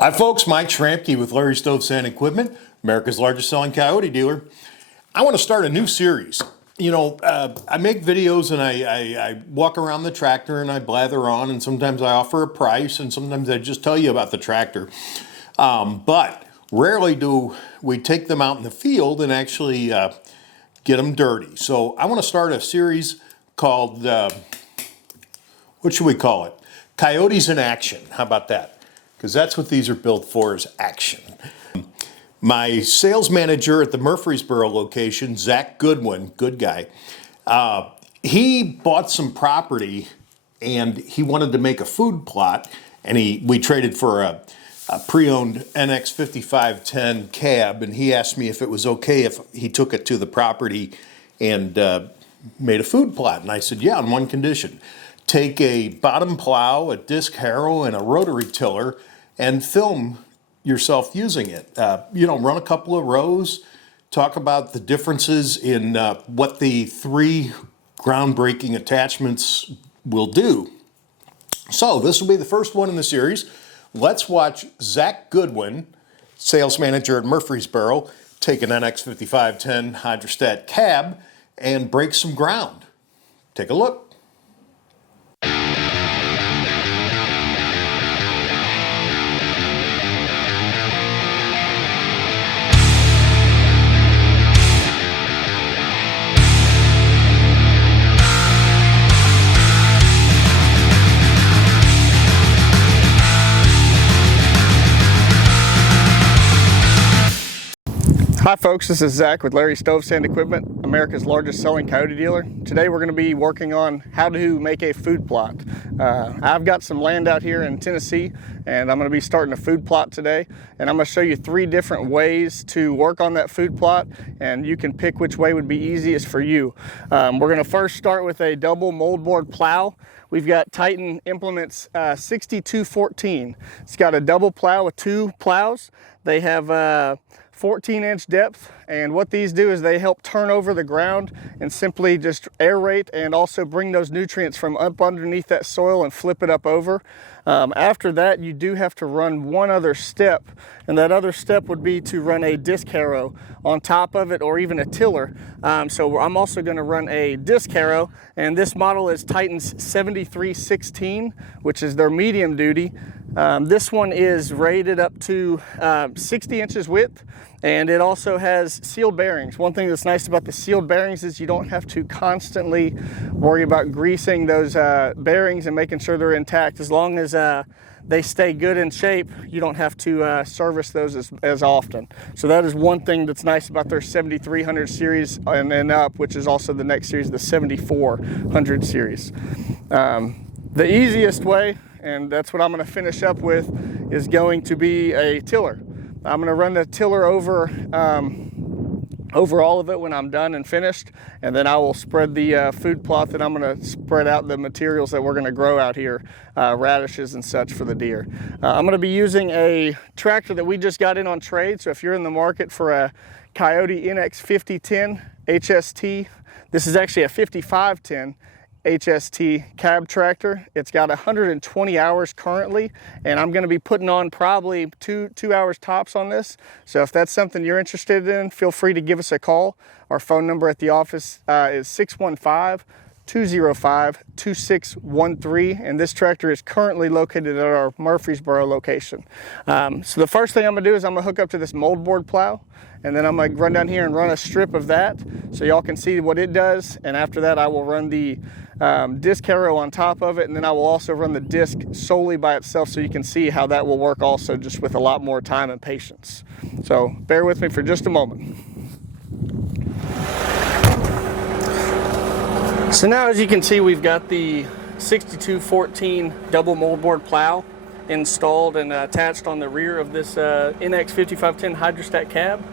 Hi folks, Mike Schramke with Larry Stove Sand Equipment, America's largest selling coyote dealer. I want to start a new series. You know, I make videos and I walk around the tractor and I blather on, and sometimes I offer a price and sometimes I just tell you about the tractor. But rarely do we take them out in the field and actually get them dirty. So I want to start a series called, what should we call it? Coyotes in Action. How about that? Because that's what these are built for, is action. My sales manager at the Murfreesboro location, Zach Goodwin, good guy, he bought some property and he wanted to make a food plot, and we traded for a pre-owned NX 5510 cab, and he asked me if it was okay if he took it to the property and made a food plot. And I said, yeah, on one condition. Take a bottom plow, a disc harrow, and a rotary tiller and film yourself using it. Run a couple of rows, talk about the differences in what the three groundbreaking attachments will do. So this will be the first one in the series. Let's watch Zach Goodwin, sales manager at Murfreesboro, take an NX 5510 hydrostat cab and break some ground. Take a look. Hi folks, this is Zach with Larry Stove Sand Equipment, America's largest selling coyote dealer. Today we're going to be working on how to make a food plot. I've got some land out here in Tennessee, and I'm going to be starting a food plot today. And I'm going to show you 3 different ways to work on that food plot, and you can pick which way would be easiest for you. We're going to first start with a double moldboard plow. We've got Titan Implements 6214. It's got a double plow with 2 plows. They have 14-inch depth, and what these do is they help turn over the ground and simply just aerate and also bring those nutrients from up underneath that soil and flip it up over. After that, you do have to run one other step, and that other step would be to run a disc harrow on top of it, or even a tiller. So I'm also going to run a disc harrow, and this model is Titan's 7316, which is their medium duty. This one is rated up to 60 inches width, and it also has sealed bearings. One thing that's nice about the sealed bearings is you don't have to constantly worry about greasing those bearings and making sure they're intact. As long as they stay good in shape, you don't have to service those as often. So that is one thing that's nice about their 7300 series and up, which is also the next series, the 7400 series. The easiest way, and that's what I'm going to finish up with, is going to be a tiller. I'm going to run the tiller over all of it when I'm done and finished, and then I will spread the food plot that I'm going to spread out the materials that we're going to grow out here, radishes and such for the deer. I'm going to be using a tractor that we just got in on trade, so if you're in the market for a Kioti NX 5010 HST, this is actually a 5510 HST cab tractor. It's got 120 hours currently, and I'm going to be putting on probably two hours tops on this. So if that's something you're interested in, feel free to give us a call. Our phone number at the office is 615-205-2613, and this tractor is currently located at our Murfreesboro location. So the first thing I'm going to do is I'm going to hook up to this moldboard plow, and then I'm going to run down here and run a strip of that so y'all can see what it does. And after that, I will run the disc harrow on top of it, and then I will also run the disc solely by itself so you can see how that will work also, just with a lot more time and patience. So bear with me for just a moment. So now, as you can see, we've got the 6214 double moldboard plow installed and attached on the rear of this NX 5510 hydrostat cab.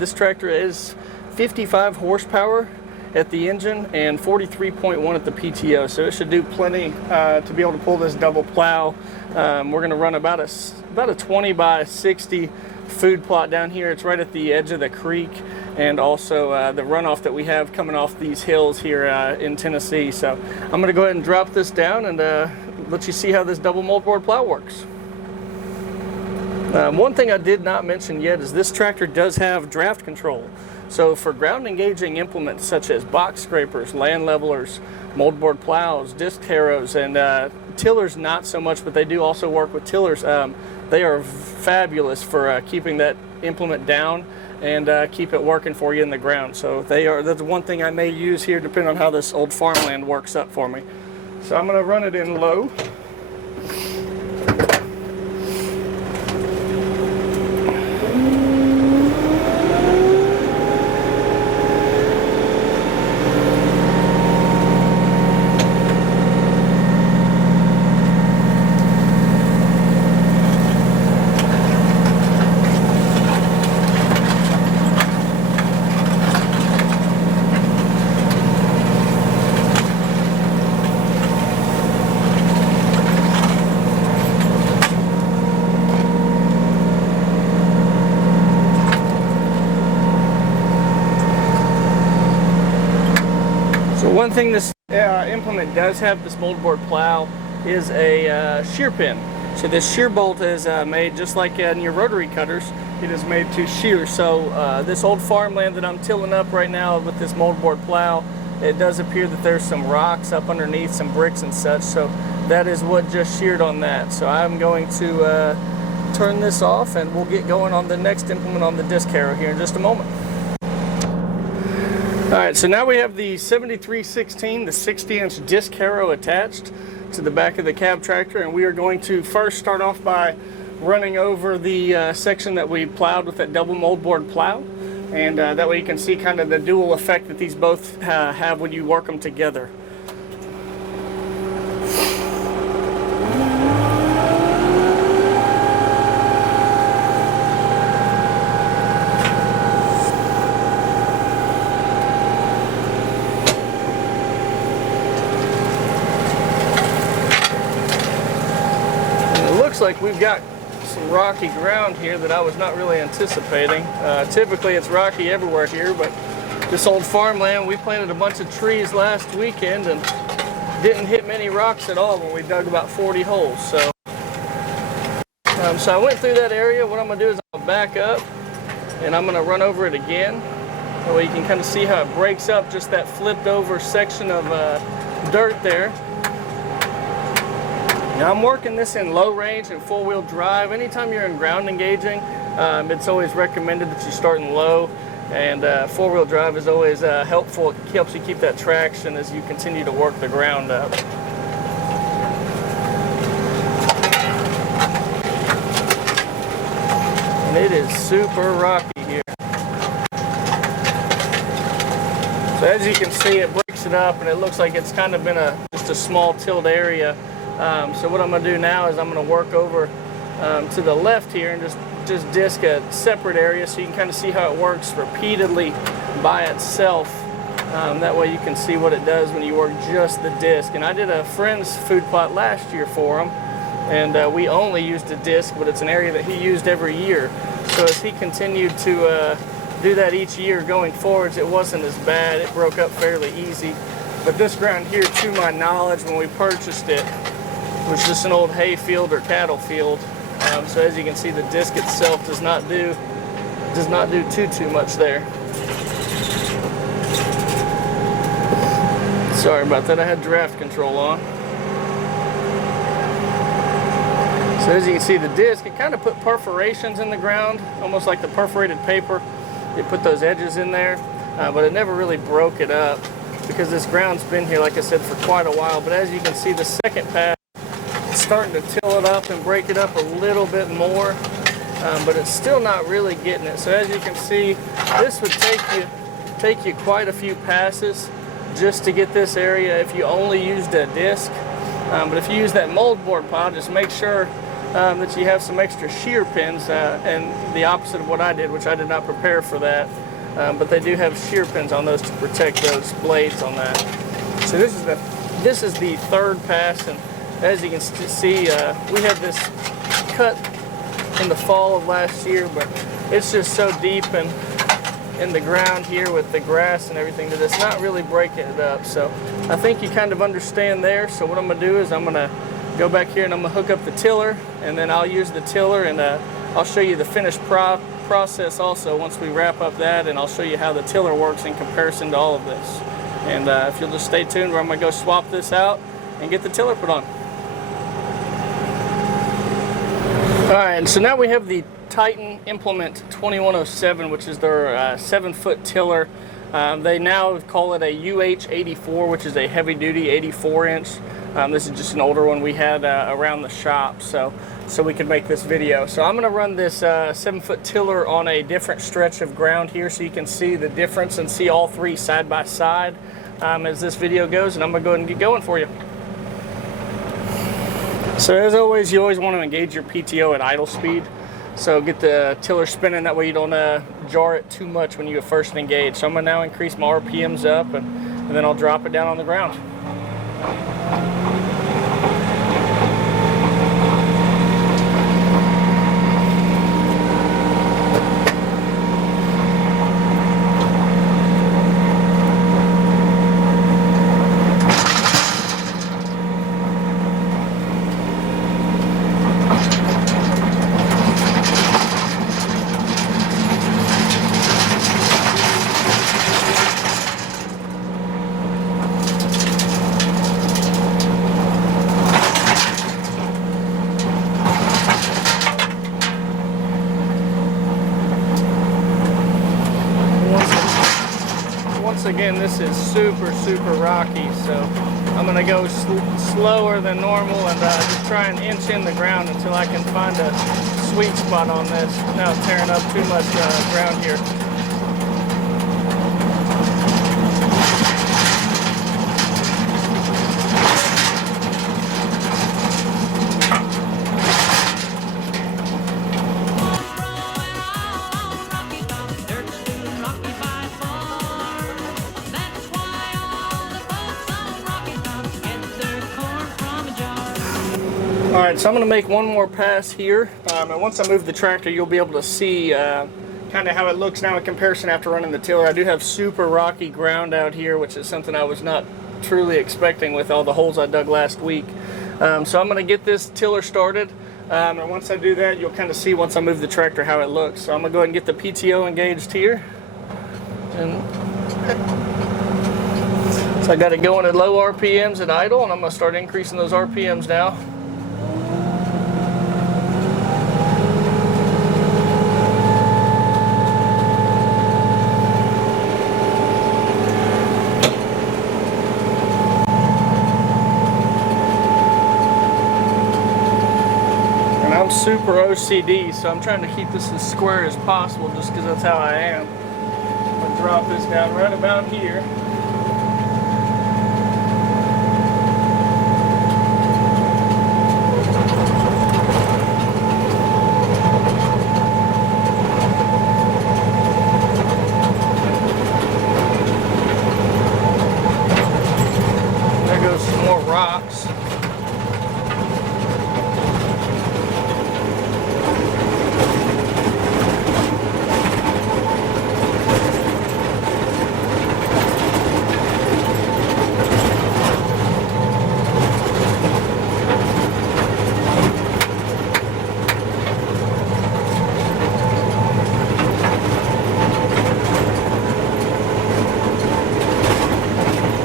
This tractor is 55 horsepower at the engine and 43.1 at the PTO, so it should do plenty to be able to pull this double plow. We're going to run about a 20 by 60 food plot down here. It's right at the edge of the creek, and also the runoff that we have coming off these hills here in Tennessee. So I'm going to go ahead and drop this down and let you see how this double moldboard plow works. One thing I did not mention yet is this tractor does have draft control. So for ground engaging implements such as box scrapers, land levelers, moldboard plows, disc harrows, and tillers not so much, but they do also work with tillers. They are fabulous for keeping that implement down and keep it working for you in the ground. So that's one thing I may use here depending on how this old farmland works up for me. So I'm going to run it in low. One thing this implement does have, this moldboard plow, is a shear pin. So this shear bolt is made just like in your rotary cutters. It is made to shear. So this old farmland that I'm tilling up right now with this moldboard plow, it does appear that there's some rocks up underneath, some bricks and such. So that is what just sheared on that. So I'm going to turn this off and we'll get going on the next implement on the disc harrow here in just a moment. Alright, so now we have the 7316, the 60-inch disc harrow attached to the back of the cab tractor, and we are going to first start off by running over the section that we plowed with that double moldboard plow, and that way you can see kind of the dual effect that these both have when you work them together. Like we've got some rocky ground here that I was not really anticipating. Typically it's rocky everywhere here, but this old farmland, we planted a bunch of trees last weekend and didn't hit many rocks at all when we dug about 40 holes. So I went through that area. What I'm going to do is I'm going to back up and I'm going to run over it again. That way you can kind of see how it breaks up just that flipped over section of dirt there. Now I'm working this in low range and four-wheel drive. Anytime you're in ground engaging, it's always recommended that you start in low, and four-wheel drive is always helpful. It helps you keep that traction as you continue to work the ground up. And it is super rocky here. So as you can see, it breaks it up and it looks like it's kind of been just a small tilled area. So what I'm going to do now is I'm going to work over to the left here and just disc a separate area so you can kind of see how it works repeatedly by itself. That way you can see what it does when you work just the disc. And I did a friend's food plot last year for him, and we only used a disc, but it's an area that he used every year. So as he continued to do that each year going forwards, it wasn't as bad. It broke up fairly easy. But this ground here, to my knowledge, when we purchased it, was just an old hay field or cattle field. So as you can see, the disc itself does not do too much there. Sorry about that, I had draft control on. So as you can see, the disc, it kind of put perforations in the ground, almost like the perforated paper. It put those edges in there, but it never really broke it up because this ground's been here, like I said, for quite a while. But as you can see, the second pass, starting to till it up and break it up a little bit more, but it's still not really getting it. So as you can see, this would take you quite a few passes just to get this area if you only used a disc. But if you use that moldboard plow, just make sure that you have some extra shear pins, and the opposite of what I did, which I did not prepare for that, but they do have shear pins on those to protect those blades on that. So this is the third pass, and as you can see, we had this cut in the fall of last year, but it's just so deep and in the ground here with the grass and everything that it's not really breaking it up. So I think you kind of understand there. So what I'm going to do is I'm going to go back here and I'm going to hook up the tiller, and then I'll use the tiller and I'll show you the finished process also once we wrap up that, and I'll show you how the tiller works in comparison to all of this. And if you'll just stay tuned, where I'm going to go swap this out and get the tiller put on. Alright, so now we have the Titan Implement 2107, which is their 7-foot tiller. They now call it a UH84, which is a heavy-duty 84-inch. This is just an older one we had around the shop, so we could make this video. So I'm going to run this 7-foot tiller on a different stretch of ground here, so you can see the difference and see all three side by side as this video goes. And I'm going to go ahead and get going for you. So as always, you always want to engage your PTO at idle speed. So get the tiller spinning, that way you don't jar it too much when you first engage. So I'm going to now increase my RPMs up, and then I'll drop it down on the ground. Again, this is super rocky, so I'm going to go slower than normal and just try and inch in the ground until I can find a sweet spot on this without tearing up too much ground here. Alright, so I'm going to make one more pass here, and once I move the tractor, you'll be able to see kind of how it looks now in comparison after running the tiller. I do have super rocky ground out here, which is something I was not truly expecting with all the holes I dug last week. So I'm going to get this tiller started, and once I do that, you'll kind of see once I move the tractor how it looks. So I'm going to go ahead and get the PTO engaged here. So I got it going at low RPMs at idle, and I'm going to start increasing those RPMs now. I'm super OCD, so I'm trying to keep this as square as possible just because that's how I am. I'm going to drop this down right about here. There goes some more rocks.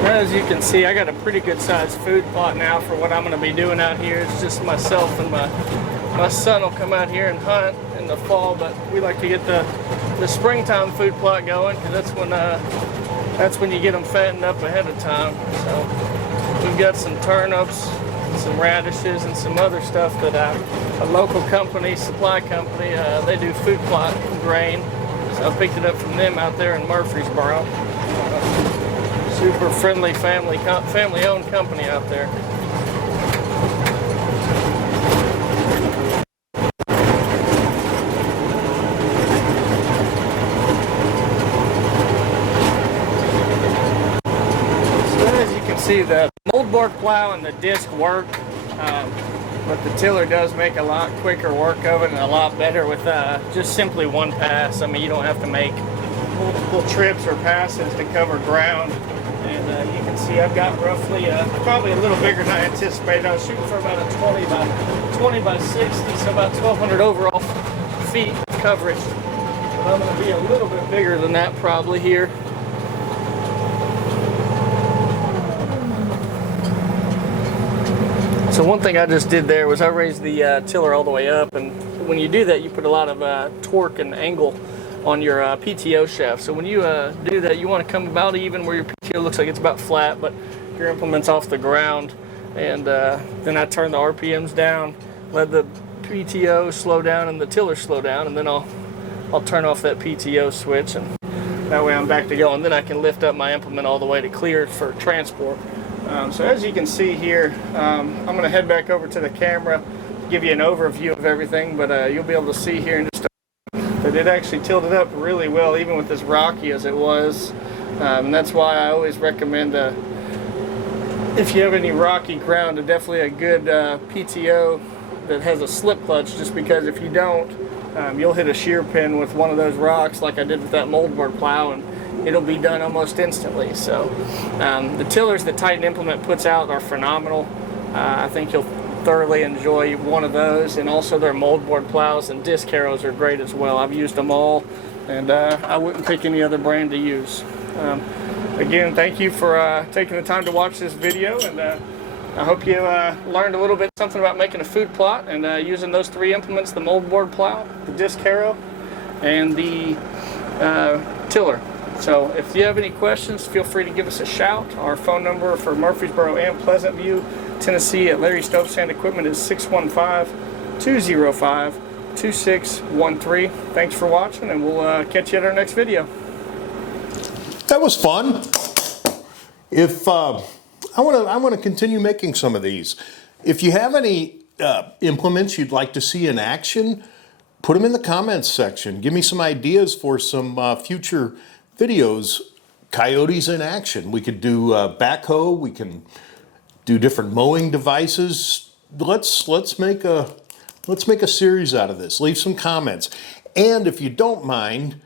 As you can see, I got a pretty good sized food plot now for what I'm going to be doing out here. It's just myself and my son will come out here and hunt in the fall, but we like to get the springtime food plot going because that's when you get them fattened up ahead of time. So we've got some turnips, some radishes, and some other stuff that a local company, supply company, they do food plot grain. So I picked it up from them out there in Murfreesboro. Super friendly family-owned company out there. So as you can see, the moldboard plow and the disc work, but the tiller does make a lot quicker work of it and a lot better with just simply one pass. I mean, you don't have to make multiple trips or passes to cover ground. And you can see I've got roughly, probably a little bigger than I anticipated. I was shooting for about a 20 by 60, so about 1,200 overall feet of coverage. But I'm going to be a little bit bigger than that probably here. So one thing I just did there was I raised the tiller all the way up, and when you do that you put a lot of torque and angle on your PTO shaft. So when you do that, you want to come about even where your PTO looks like it's about flat, but your implement's off the ground. And then I turn the RPMs down, let the PTO slow down and the tiller slow down, and then I'll turn off that PTO switch, and that way I'm back to go. And then I can lift up my implement all the way to clear for transport. So as you can see here, I'm going to head back over to the camera, give you an overview of everything, but you'll be able to see here in just a minute that it actually tilted up really well, even with as rocky as it was. And that's why I always recommend, if you have any rocky ground, definitely a good PTO that has a slip clutch, just because if you don't, you'll hit a shear pin with one of those rocks like I did with that moldboard plow, and it'll be done almost instantly. So the tillers that Titan Implement puts out are phenomenal. I think you'll thoroughly enjoy one of those, and also their moldboard plows and disc harrows are great as well. I've used them all, and I wouldn't pick any other brand to use. Again, thank you for taking the time to watch this video, and I hope you learned a little bit something about making a food plot and using those three implements: the moldboard plow, the disc harrow, and the tiller. So if you have any questions, feel free to give us a shout. Our phone number for Murfreesboro and Pleasant View, Tennessee at Larry Stove Sand Equipment is 615-205-2613. Thanks for watching, and we'll catch you at our next video. That was fun. If I want to continue making some of these. If you have any implements you'd like to see in action, put them in the comments section. Give me some ideas for some future videos. Coyotes in action. We could do backhoe. We can do different mowing devices. Let's make a series out of this. Leave some comments, and if you don't mind,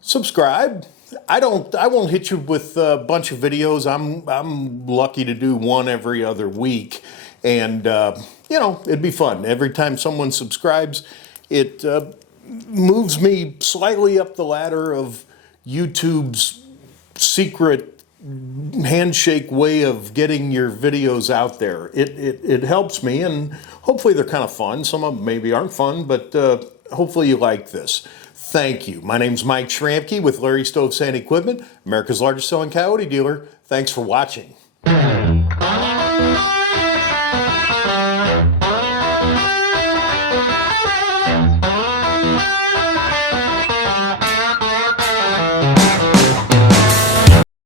subscribe. I won't hit you with a bunch of videos. I'm lucky to do one every other week, and you know, it'd be fun. Every time someone subscribes, it moves me slightly up the ladder of YouTube's secret handshake way of getting your videos out there. It helps me, and hopefully they're kind of fun. Some of them maybe aren't fun, but hopefully you like this. Thank you. My name's Mike Schramke with Larry Stove Sand Equipment, America's largest selling coyote dealer. Thanks for watching.